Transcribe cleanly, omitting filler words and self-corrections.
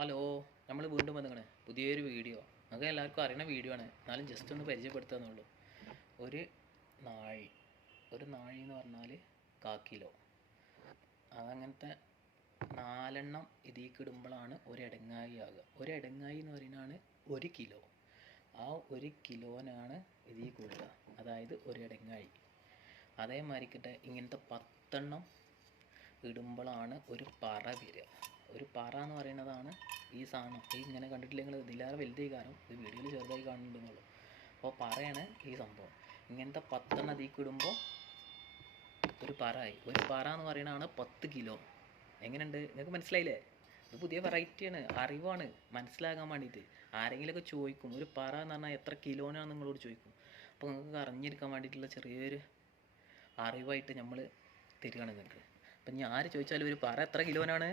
Hello, നമ്മൾ വീണ്ടും വന്നിങ്ങനെ പുതിയൊരു വീഡിയോ. നമുക്ക് എല്ലാവർക്കും അറിയുന്ന വീഡിയോ ആണ്, എന്നാലും ജസ്റ്റ് ഒന്ന് പരിചയപ്പെടുത്തുകയെന്നുള്ളൂ. ഒരു നാഴി എന്ന് പറഞ്ഞാൽ 1/4 കിലോ. അതങ്ങനത്തെ 4 ഇതിലേക്ക് ഇടുമ്പോഴാണ് ഒരു എടങ്ങായി ആകുക. ഒരു എടങ്ങായി എന്ന് പറയുന്നതാണ് 1 കിലോ. ആ 1 കിലോനാണ് ഇതിൽ കൂടുക, അതായത് ഒരു എടങ്ങായി. അതേമാതിരിക്കട്ടെ ഇങ്ങനത്തെ 10 ഇടുമ്പോഴാണ് ഒരു പറ വരിക. ഒരു പറ എന്ന് പറയുന്നതാണ് ഈ സാധനം. ഈ ഇങ്ങനെ കണ്ടിട്ടില്ലെങ്കിൽ ഇതിലേറെ വലുതായി കാരണം ഇത് വീഡിയോയിൽ ചെറുതായി കാണുന്നുണ്ടെന്നുള്ളൂ. അപ്പോൾ പറയാണ് ഈ സംഭവം. ഇങ്ങനത്തെ 10 അതിലേക്ക് ഇടുമ്പോൾ ഒരു പറയായി. ഒരു പറ എന്ന് പറയുന്നതാണ് 10 കിലോ. എങ്ങനെയുണ്ട്, നിങ്ങൾക്ക് മനസ്സിലായില്ലേ? ഇത് പുതിയ വെറൈറ്റിയാണ്, അറിവാണ്, മനസ്സിലാകാൻ വേണ്ടിയിട്ട്. ആരെങ്കിലുമൊക്കെ ചോദിക്കും ഒരു പറ എന്ന് പറഞ്ഞാൽ എത്ര കിലോനാണെന്ന് നിങ്ങളോട് ചോദിക്കും. അപ്പോൾ നിങ്ങൾക്ക് അറിഞ്ഞിരിക്കാൻ വേണ്ടിയിട്ടുള്ള ചെറിയൊരു അറിവായിട്ട് നമ്മൾ തരികയാണ് നിങ്ങൾക്ക്. അപ്പം ഞാൻ ആര് ചോദിച്ചാലും ഒരു പറ എത്ര കിലോനാണ്